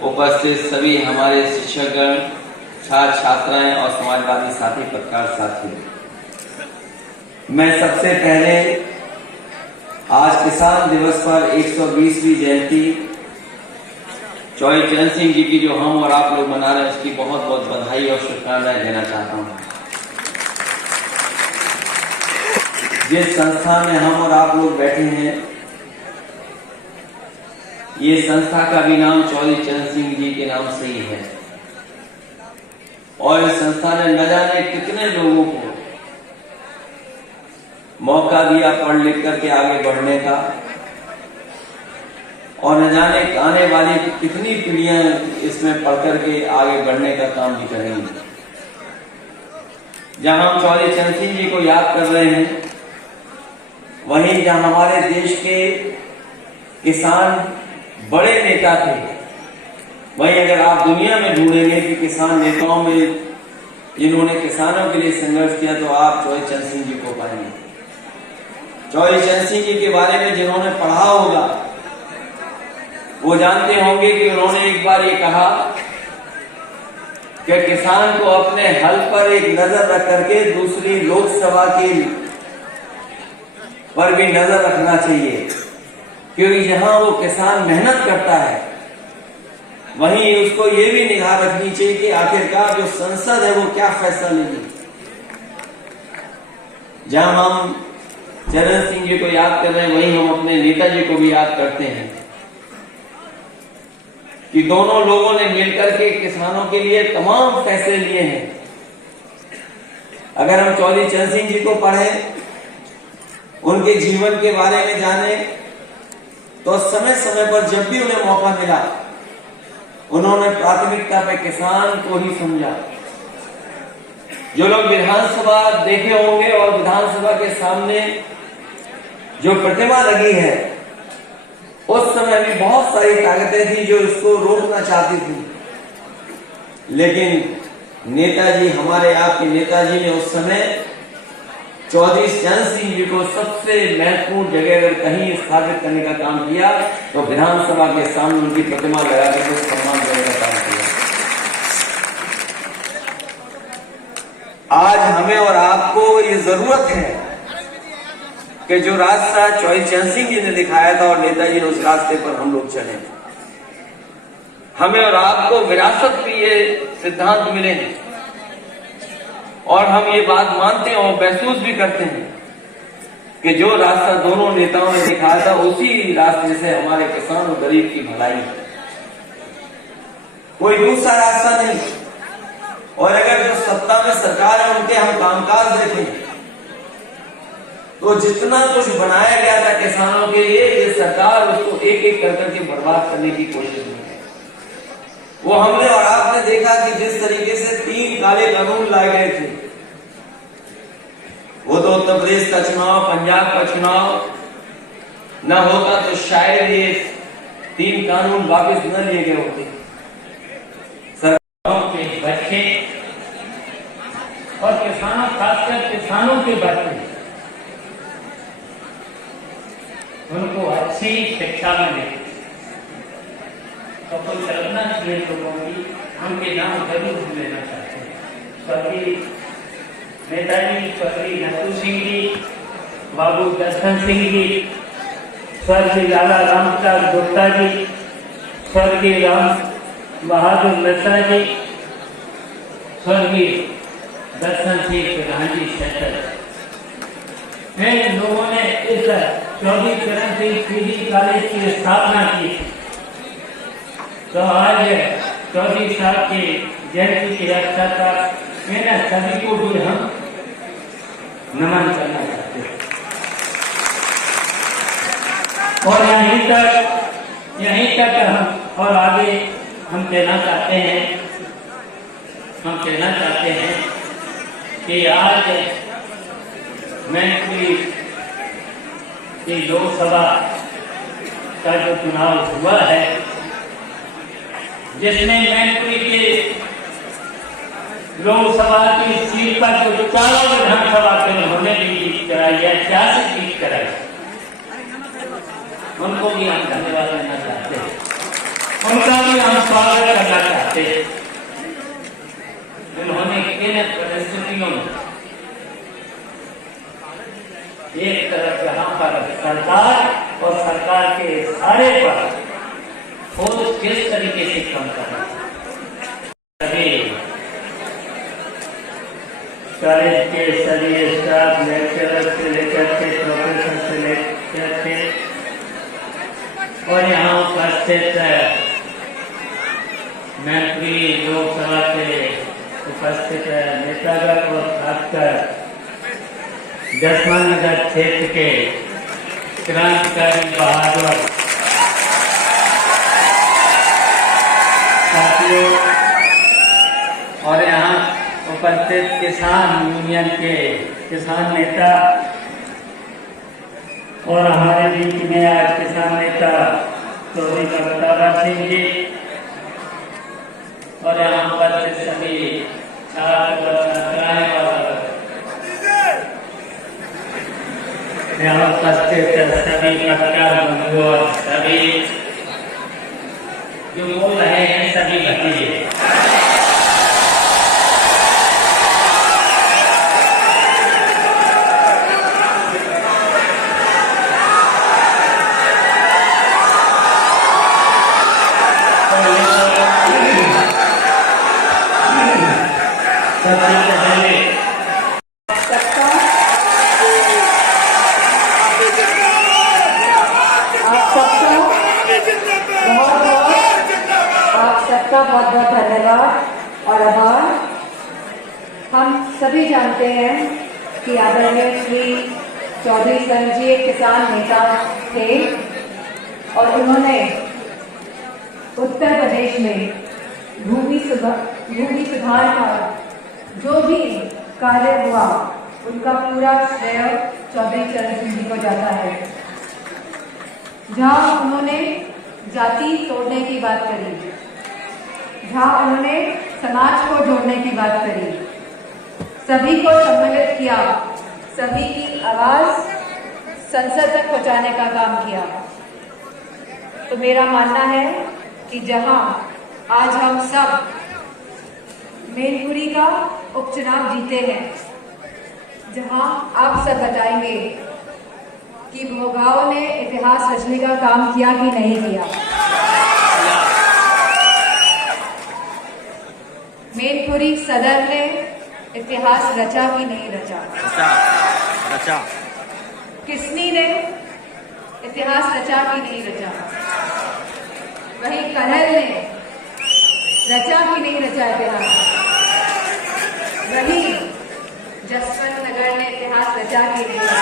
उपस्थित सभी हमारे शिक्षकगण, छात्र छात्राएं और समाजवादी साथी पत्रकार साथी, मैं सबसे पहले आज किसान दिवस पर 120वीं जयंती चौधरी चरण सिंह जी की जो हम और आप लोग मना रहे हैं उसकी बहुत बहुत बधाई और शुभकामनाएं देना चाहता हूं। जिस संस्थान में हम और आप लोग बैठे हैं, ये संस्था का भी नाम चौधरी चरण सिंह जी के नाम से ही है और इस संस्था ने न जाने कितने लोगों को मौका दिया पढ़ लिख करके आगे बढ़ने का, और न जाने आने वाली कितनी पीढ़ियां इसमें पढ़ करके आगे बढ़ने का काम भी करेंगी। जहां हम चौधरी चरण सिंह जी को याद कर रहे हैं, वहीं जहां हमारे देश के किसान बड़े नेता थे, वहीं अगर आप दुनिया में ढूंढेंगे कि किसान नेताओं में जिन्होंने किसानों के लिए संघर्ष किया तो आप चौधरी चरण सिंह जी को पाएंगे। चौधरी चरण सिंह जी के बारे में जिन्होंने पढ़ा होगा वो जानते होंगे कि उन्होंने एक बार ये कहा कि किसान को अपने हल पर एक नजर रख करके दूसरी लोकसभा की पर भी नजर रखना चाहिए, क्योंकि जहां वो किसान मेहनत करता है वहीं उसको ये भी निगाह रखनी चाहिए कि आखिरकार जो संसद है वो क्या फैसला लेगी। जहां हम चरण सिंह जी को याद कर रहे हैं, वहीं हम अपने नेताजी को भी याद करते हैं कि दोनों लोगों ने मिलकर के किसानों के लिए तमाम फैसले लिए हैं। अगर हम चौधरी चरण सिंह जी को पढ़ें, उनके जीवन के बारे में जाने, तो समय समय पर जब भी उन्हें मौका मिला उन्होंने प्राथमिकता पे किसान को ही समझा। जो लोग विधानसभा देखे होंगे और विधानसभा के सामने जो प्रतिमा लगी है, उस समय भी बहुत सारी ताकतें थी जो इसको रोकना चाहती थी, लेकिन नेताजी, हमारे आपके नेताजी ने उस समय चौधरी चरण सिंह जी को सबसे महत्वपूर्ण जगह अगर कहीं स्थापित करने का काम किया तो विधानसभा के सामने उनकी प्रतिमा लगा कर सम्मान देने का काम किया। आज हमें और आपको ये जरूरत है कि जो रास्ता चौधरी चरण सिंह जी ने दिखाया था और नेताजी ने उस रास्ते पर हम लोग चले। हमें और आपको विरासत में ये सिद्धांत मिले हैं और हम ये बात मानते हैं और महसूस भी करते हैं कि जो रास्ता दोनों नेताओं ने दिखाया था उसी रास्ते से हमारे किसान और गरीब की भलाई है, कोई दूसरा रास्ता नहीं। और अगर जो सत्ता में सरकार है उनके हम कामकाज देखें तो जितना कुछ बनाया गया था किसानों के लिए, ये सरकार उसको एक एक कर करके बर्बाद करने की कोशिश में है। वो हमने और आपने देखा कि जिस तरीके से 3 काले कानून लाए गए थे, वो तो उत्तर प्रदेश का चुनाव, पंजाब का चुनाव न होता तो शायद ये 3 कानून वापस न लिए गए होते। सरकारों के बच्चे और किसानों, खासकर किसानों के बच्चे, उनको अच्छी शिक्षा मिले तो कोई कल्पना चाहिए लोगों की, उनके नाम जरूर हम लेना चाहते हैं। स्वर्गीय नेताजी स्वर्गीय नथू सिंह जी, बाबू दर्शन सिंह जी, स्वर्गीय लाला रामप्रसाद गुप्ता जी, स्वर्गीय राम बहादुर मिश्रा जी, स्वर्गीय दर्शन सिंह प्रधान शेखर, इन लोगों ने इस चौधरी चरण सिंह पीजी कॉलेज की स्थापना की। तो आज चौधरी साहब की जयंती के अवसर पर इन सभी को भी हम नमन करना चाहते हैं और यहीं तक हम और आगे हम कहना चाहते हैं कि आज मैनपुरी की लोकसभा का जो चुनाव हुआ है, जिसमें मैनपुरी के लोकसभा की सीट पर जो चारों विधानसभा के उन्होंने भी जीत कराई है, 86 जीत कराई, उनको भी हम धन्यवाद देना चाहते हैं। थे, उन्होंने किन परिस्थितियों में एक तरफ यहाँ पर सरकार और सरकार के सारे पर फौज किस तरीके से काम कर रहा है। सभी कॉलेज के सभी स्टाफ, लेक्चरर से लेकर के प्रोफेसर से लेकर के और यहाँ उपस्थित मंत्री, लोकसभा के उपस्थित नेतागण और खासकर जसमान नगर क्षेत्र के क्रांतिकारी बहादुर साथियों और यहाँ उपस्थित किसान यूनियन के किसान नेता और हमारे बीच में आज किसान नेता चौधरी अवतार सिंह जी और यहाँ उपस्थित सभी छात्र और छात्राएं और यहाँ उपस्थित सभी पत्रकार बंधु और सभी जो बोल रहे हैं सभी भतीजे, बहुत बहुत धन्यवाद और आभार। हम सभी जानते हैं कि आदरणीय श्री चौधरी सिंह जी एक किसान नेता थे और उन्होंने उत्तर प्रदेश में भूमि सुधार का जो भी कार्य हुआ उनका पूरा श्रेय चौधरी चरण सिंह जी को जाता है। जहां उन्होंने जाति तोड़ने की बात करी, जहां उन्होंने समाज को जोड़ने की बात करी, सभी को सम्मिलित किया, सभी की आवाज संसद तक पहुंचाने का काम किया, तो मेरा मानना है कि जहां आज हम सब मैनपुरी का उपचुनाव जीते हैं, जहां आप सब बताएंगे कि भोगाव ने इतिहास रचने का काम किया कि नहीं किया। मैनपुरी सदर ने इतिहास रचा कि नहीं रचा? रचा। किसनी ने इतिहास रचा कि नहीं रचा? वहीं कन्हल ने रचा कि नहीं रचा इतिहास? वहीं जसवंत नगर ने इतिहास रचा कि नहीं रचा?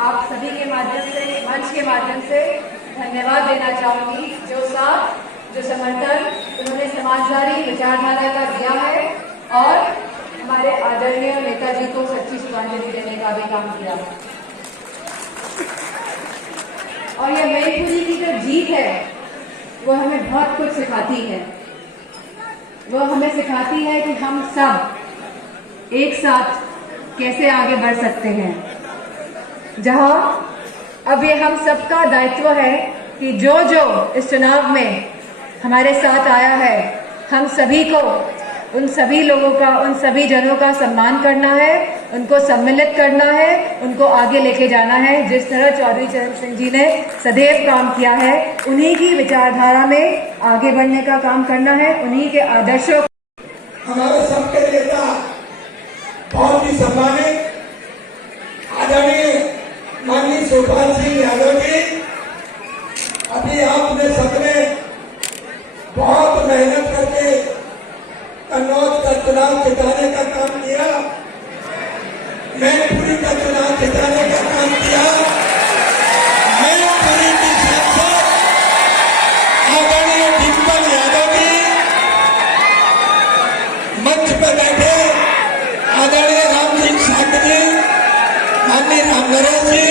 आप सभी के माध्यम से, मंच के माध्यम से धन्यवाद देना चाहूंगी। जो साथ, जो समर्थन उन्होंने समाजवादी विचारधारा का दिया है और हमारे आदरणीय नेताजी को सच्ची श्रद्धांजलि देने का भी काम किया। और ये मैनपुरी की जो जीत है वो हमें बहुत कुछ सिखाती है। वो हमें सिखाती है कि हम सब एक साथ कैसे आगे बढ़ सकते हैं। जहां अब ये हम सबका दायित्व है कि जो जो इस चुनाव में हमारे साथ आया है, हम सभी को, उन सभी लोगों का, उन सभी जनों का सम्मान करना है, उनको सम्मिलित करना है, उनको आगे लेके जाना है। जिस तरह चौधरी चरण सिंह जी ने सदैव काम किया है, उन्हीं की विचारधारा में आगे बढ़ने का काम करना है, उन्हीं के आदर्शों। हमारे सबके नेता बहुत ही सम्मानित आदरणीय माननीय सुभाष सिंह यादव जी, अभी आपने सबने बहुत मेहनत करके कन्नौज का चुनाव जिताने का काम किया, मैनपुरी का चुनाव जिताने का काम किया। मैनपुरी की सांसद आदरणीय डिम्पल यादव जी, मंच पर बैठे आदरणीय राम सिंह साग जी, माननीय राम नरेश जी,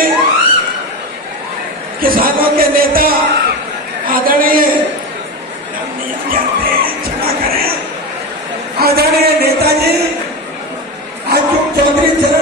किसानों के नेता आदरणीय क्षमा करें, आदरणीय नेताजी आज चौधरी चरण